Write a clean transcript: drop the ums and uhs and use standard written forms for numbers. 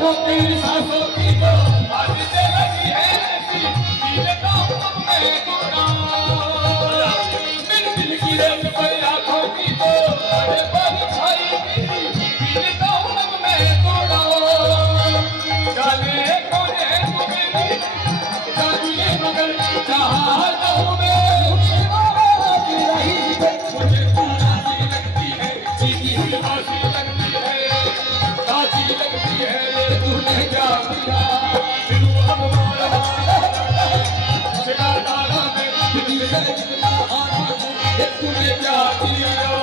वो तेरी सांसों की जो आदतें लगी है ऐसी पी लेता हूँ अब मैं थोड़ा मिल मिल की रेत पर आँखों की तो बड़े बड़ी छाई पी लेता हूँ अब मैं थोड़ा जाने कौन है तुम्हें जानिए मगर चाहता हूँ मैं मुझे तू राजी लगती है जीती हुई बाजी लगती है बाजी लगती है ये तूने क्या किया फिर अब मारा शिकार तारा में तूने क्या किया